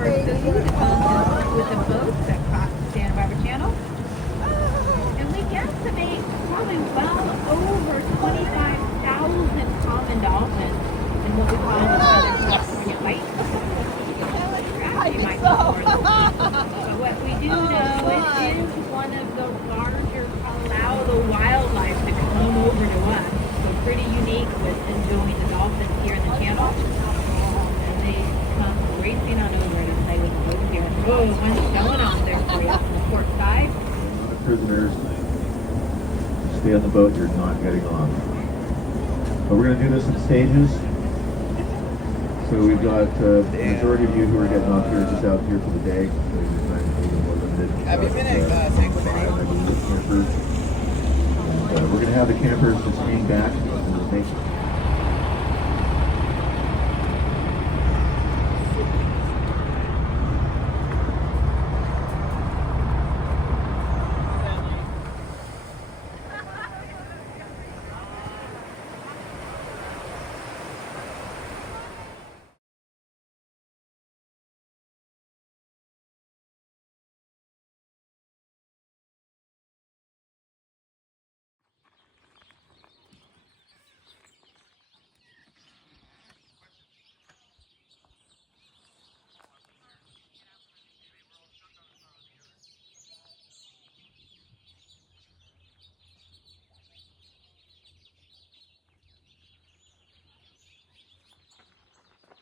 first cooking with the boats that cross the Santa Barbara Channel. And we guesstimate probably well over 25,000 common dolphins in what we call the Southern California Bight. You might know more than that. But what we do know, it is one of the larger allow the wildlife to come over to us. So pretty unique with enjoying the dolphins here in the channel. And they come racing on over to play with the boats here. Oh, one's going on there for you on the port side. Prisoners, stay on the boat, you're not getting on. But we're going to do this in stages. So we've got the majority of you who are getting off here just out here for the day. So you're trying to be a little more limited. Happy minute, campers. And, we're going to have the campers just hang back and just make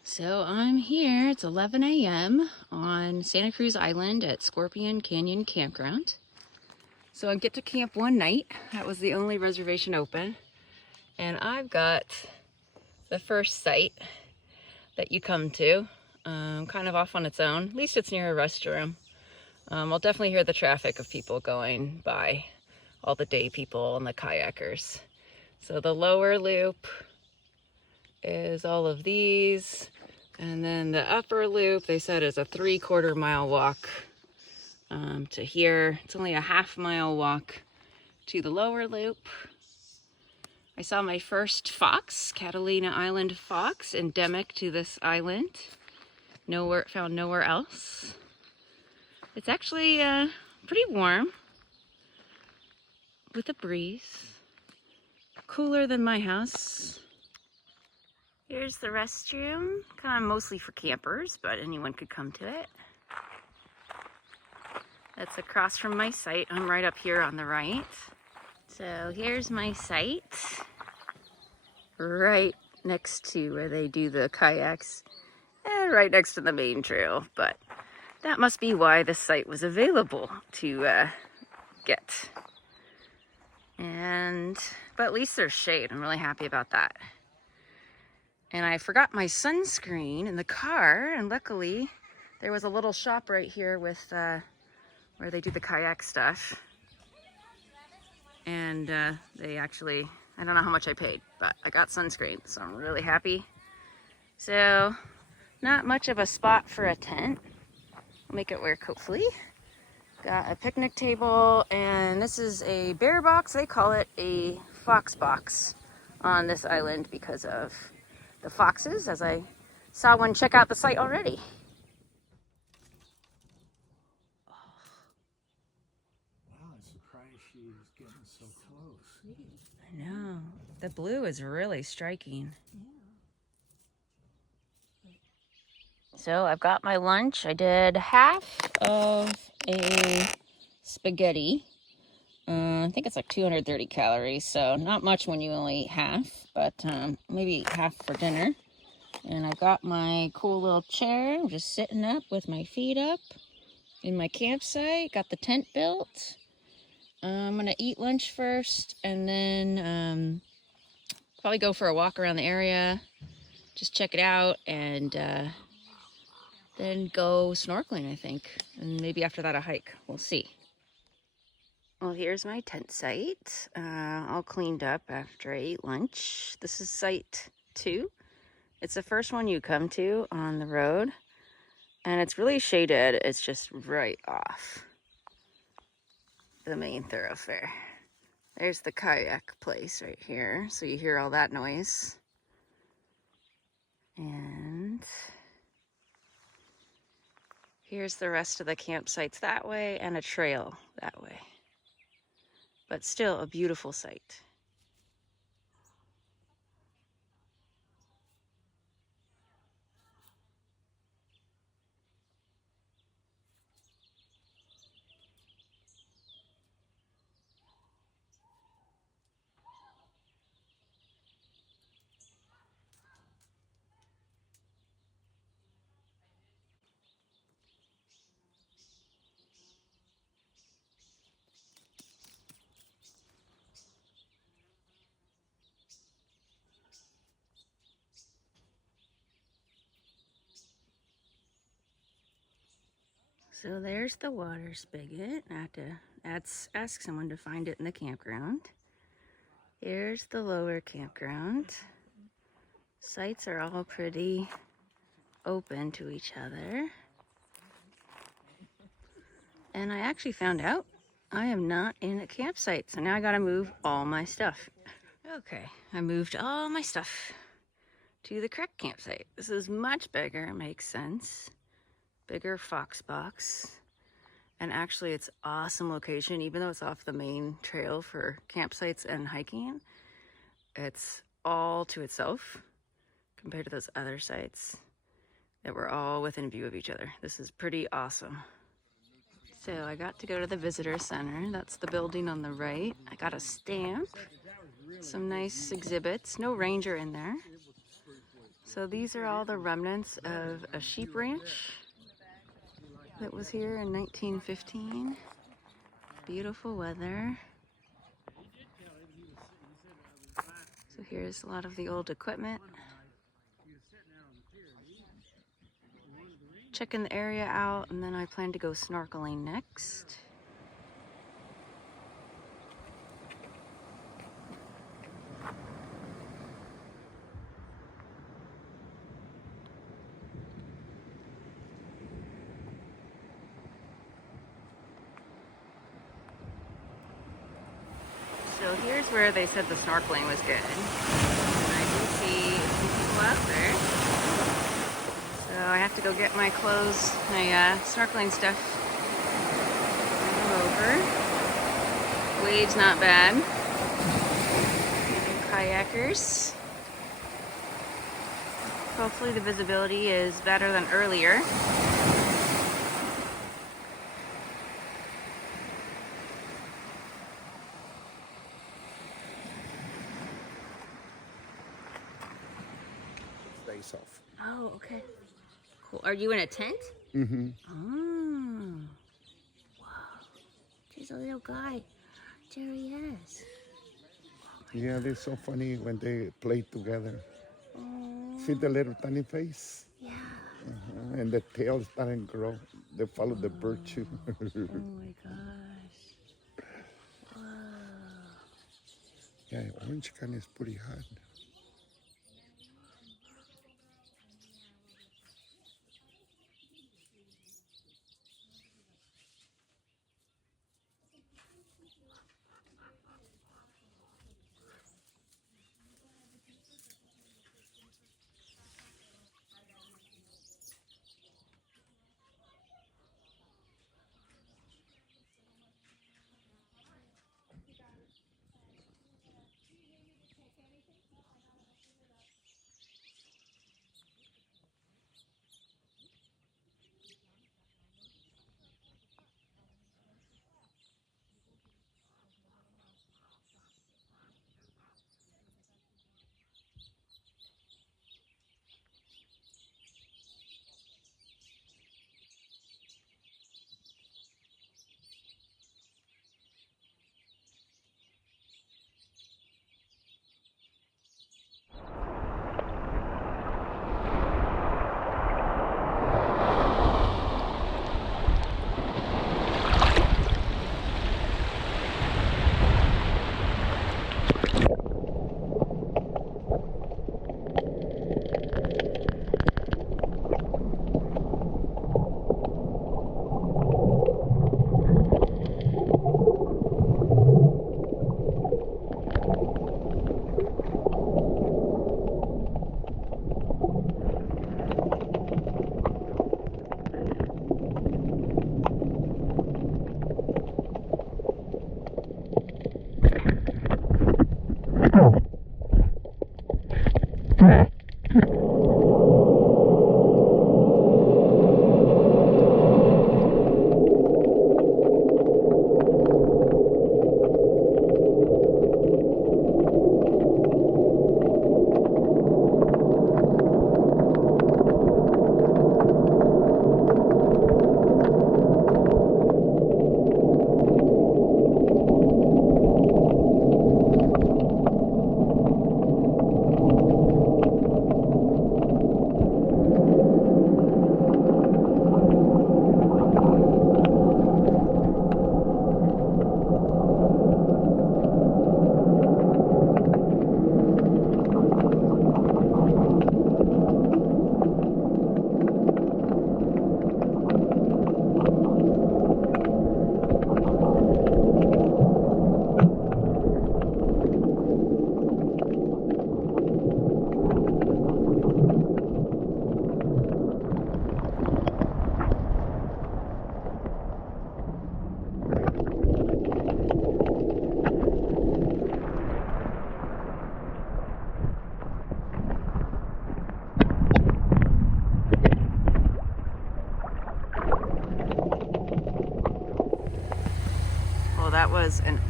So I'm here, it's 11 a.m. on Santa Cruz Island at Scorpion Canyon Campground. So I get to camp one night. That was the only reservation open. And I've got the first site that you come to, kind of off on its own. At least it's near a restroom. I'll definitely hear the traffic of people going by, all the day people and the kayakers. So the lower loop is all of these. And then the upper loop, they said, is a 3/4 mile walk to here. It's only a 1/2 mile walk to the lower loop. I saw my first fox, Catalina Island fox, endemic to this island. Found nowhere else. It's actually pretty warm with a breeze. Cooler than my house. Here's the restroom, kind of mostly for campers, but anyone could come to it. That's across from my site. I'm right up here on the right. So here's my site, right next to where they do the kayaks, and right next to the main trail. But that must be why this site was available to get. But at least there's shade. I'm really happy about that. And I forgot my sunscreen in the car, and luckily there was a little shop right here with where they do the kayak stuff. And they actually, I don't know how much I paid, but I got sunscreen, so I'm really happy. So, not much of a spot for a tent. I'll make it work, hopefully. Got a picnic table, and this is a bear box. They call it a fox box on this island because of the foxes, as I saw one check out the site already. Wow, I'm surprised she's getting so close. I know. The blue is really striking. Yeah. So I've got my lunch. I did half of a spaghetti. I think it's like 230 calories, so not much when you only eat half, but maybe half for dinner. And I got my cool little chair. I'm just sitting up with my feet up in my campsite. Got the tent built. I'm gonna eat lunch first, and then probably go for a walk around the area, just check it out, and then go snorkeling, I think. And maybe after that a hike. We'll see. Well, here's my tent site, all cleaned up after I ate lunch. This is site 2. It's the first one you come to on the road, and it's really shaded. It's just right off the main thoroughfare. There's the kayak place right here, so you hear all that noise. And Here's the rest of the campsites that way and a trail that way. But still a beautiful site. So there's the water spigot. I have to ask someone to find it in the campground. Here's the lower campground. Sites are all pretty open to each other. And I actually found out I am not in a campsite, so now I gotta move all my stuff. Okay, I moved all my stuff to the correct campsite. This is much bigger, it makes sense. Bigger Fox box. And actually it's awesome location, even though it's off the main trail for campsites and hiking. It's all to itself compared to those other sites that were all within view of each other. This is pretty awesome. So I got to go to the visitor center. That's the building on the right. I got a stamp, some nice exhibits, no ranger in there. So these are all the remnants of a sheep ranch that was here in 1915. Beautiful weather. So here's a lot of the old equipment. Checking the area out, and then I plan to go snorkeling next. So here's where they said the snorkeling was good. And I do see a few people out there. So I have to go get my clothes, my snorkeling stuff. Bring them over. Waves not bad. Kayakers. Hopefully the visibility is better than earlier. Days off. Oh, okay. Cool. Are you in a tent? Mm-hmm. Oh. Wow. There's a little guy. There he is. Yeah, they're so funny when they play together. Oh. See the little tiny face? Yeah. And the tail starting to grow. They follow the bird too. Oh my gosh. Wow. Yeah, Orange County is pretty hot.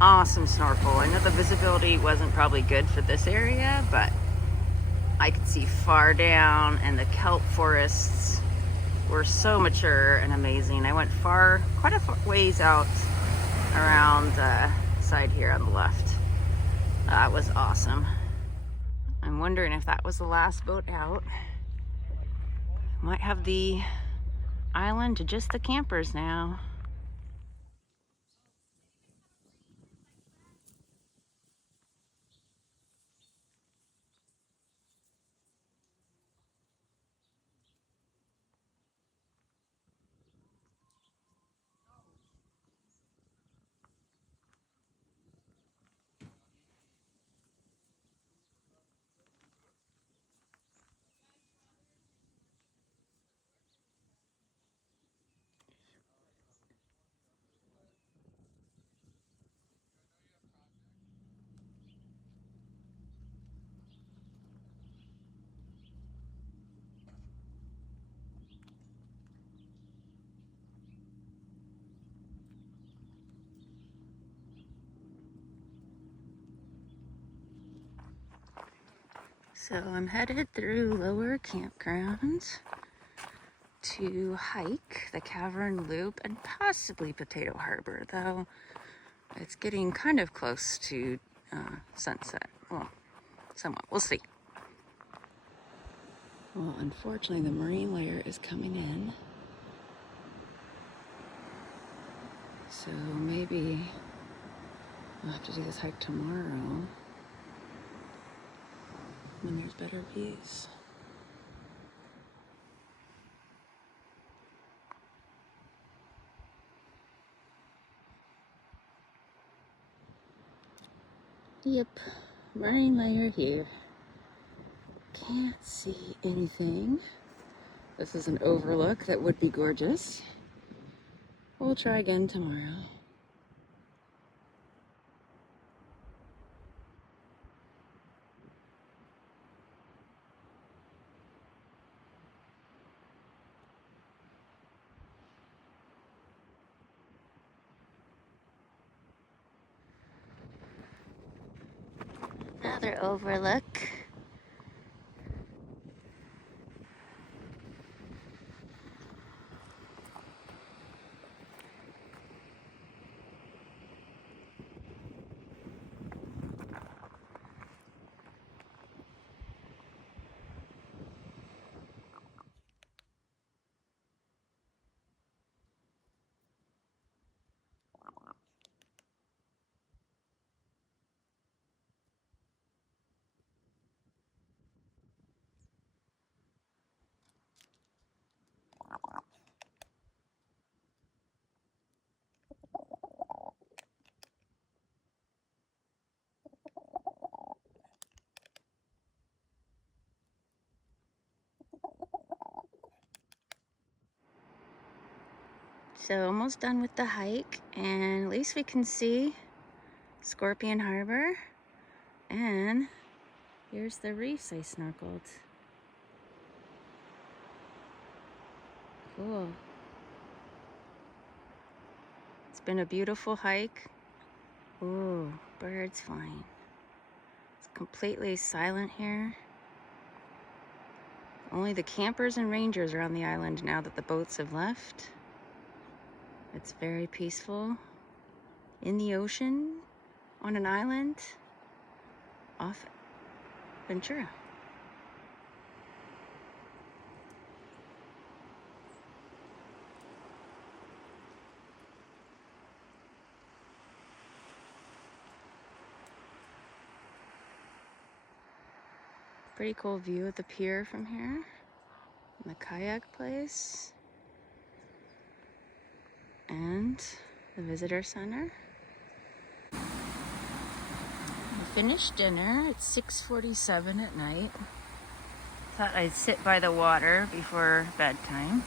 awesome snorkel. I know the visibility wasn't probably good for this area, but I could see far down, and the kelp forests were so mature and amazing. I went quite a ways out around side here on the left. That was awesome. I'm wondering if that was the last boat out. Might have the island to just the campers now. So I'm headed through Lower Campground to hike the Cavern Loop and possibly Potato Harbor, though it's getting kind of close to sunset. Well, somewhat. We'll see. Well, unfortunately, the marine layer is coming in. So maybe I'll have to do this hike tomorrow when there's better views. Yep, marine layer here. Can't see anything. This is an overlook that would be gorgeous. We'll try again tomorrow. Another overlook. So almost done with the hike, and at least we can see Scorpion Harbor, and here's the reefs I snorkeled. Cool. It's been a beautiful hike. Ooh, birds flying. It's completely silent here. Only the campers and rangers are on the island now that the boats have left. It's very peaceful. In the ocean, on an island, off Ventura. Pretty cool view of the pier from here. And the kayak place. And the visitor center. We finished dinner. It's 6:47 at night. Thought I'd sit by the water before bedtime.